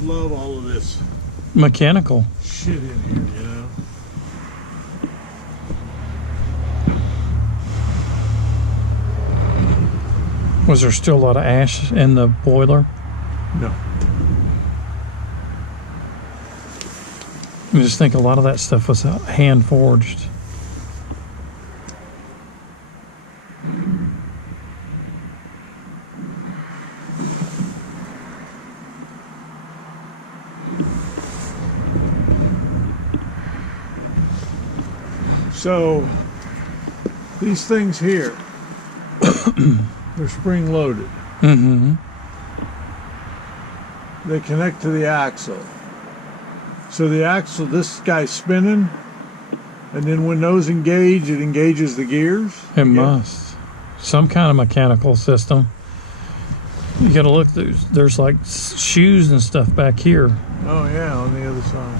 Love all of this mechanical shit in here, you know. Was there still a lot of ash in the boiler? No. I just think a lot of that stuff was hand forged. So these things here, they're spring loaded. Mm-hmm. They connect to the axle. So the axle, this guy's spinning, and then when those engage, it engages the gears. It must. Some kind of mechanical system. You gotta look, there's like shoes and stuff back here. Oh yeah, on the other side.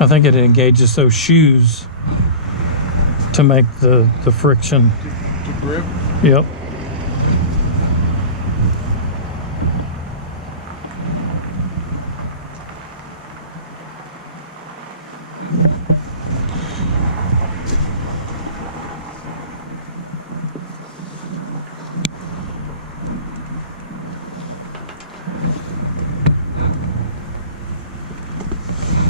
I think it engages those shoes to make the friction. To grip? Yep.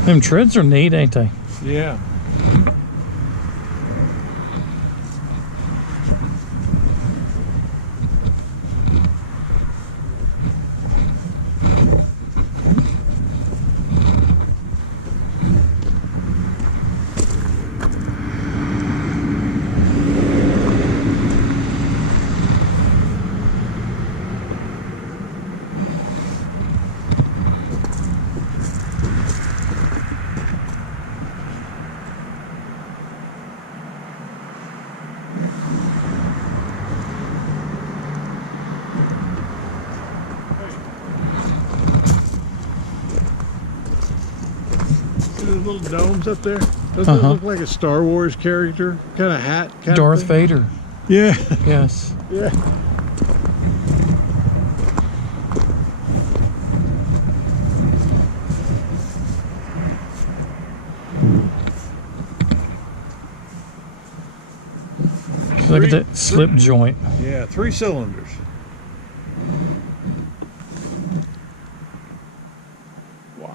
Them treads are neat, ain't they? Yeah. The little domes up there. Doesn't it look like a Star Wars character? Kind of hat? Kind Darth of thing? Vader. Yeah. Yes. Yeah. Look at that slip joint. Yeah, 3 cylinders. Wow.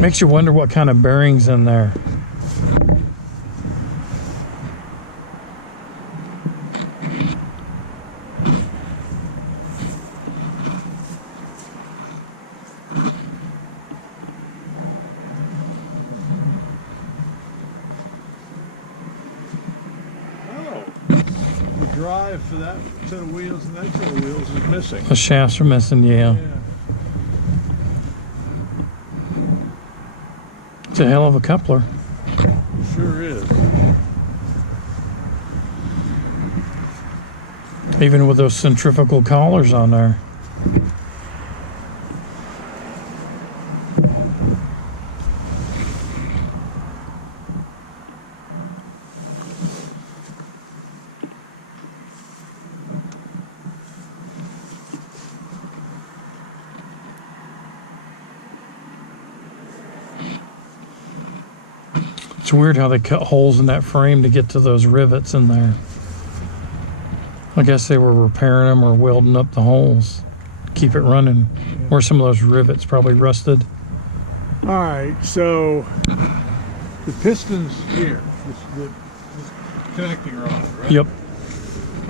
Makes you wonder what kind of bearings in there. Oh, the drive for that set of wheels and that set of wheels is missing. The shafts are missing, yeah. It's a hell of a coupler. Sure is. Even with those centrifugal collars on there. It's weird how they cut holes in that frame to get to those rivets in there. I guess they were repairing them or welding up the holes to keep it running. Or some of those rivets probably rusted. All right, so the piston's here, this connecting rod, right? Yep.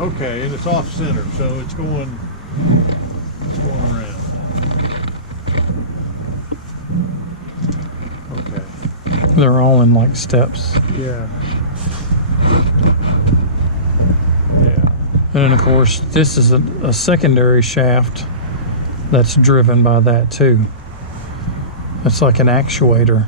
Okay, and it's off center, so it's going around. Okay. They're all in like steps. Yeah. Yeah. And then of course this is a secondary shaft that's driven by that too. It's like an actuator.